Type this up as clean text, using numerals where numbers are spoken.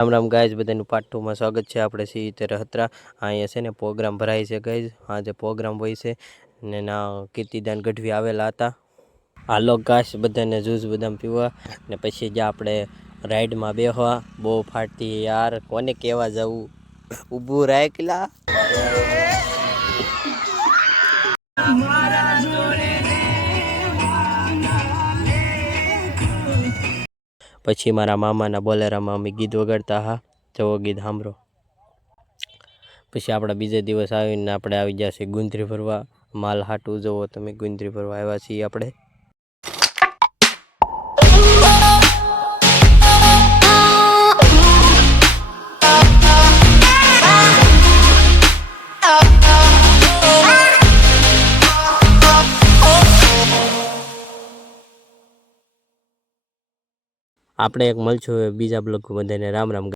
Ram Ram guys, બધાનું part 2 માં સ્વાગત છે. આપણે છીએ ત્યારે હતરા અહીંયા છે ને પ્રોગ્રામ ભરાય છે ગાઈઝ. આ જે પ્રોગ્રામ હોય છે ને ના કીર્તિદાન ગઢવી આવેલા હતા. હાલો ગાઈસ, બધાને જૂસ બદામ પીવા ને પછી જ આપણે રાઈડમાં બેહવા. બહુ ફાટતી યાર, કોને કહેવા જવું, ઊભું રાખલા. પછી મારા મામાના બોલેરામાં અમે ગીત વગાડતા. હા, જવો ગીત સાંભળો. પછી આપણા બીજે દિવસ આવીને આપણે આવી જશે ગુંદરી ભરવા. માલ હાટું જવો તમે, ગુંદરી ભરવા આવ્યા છીએ આપણે. આપણે એક મળશું બીજા બ્લોગ. બધાને રામ રામ.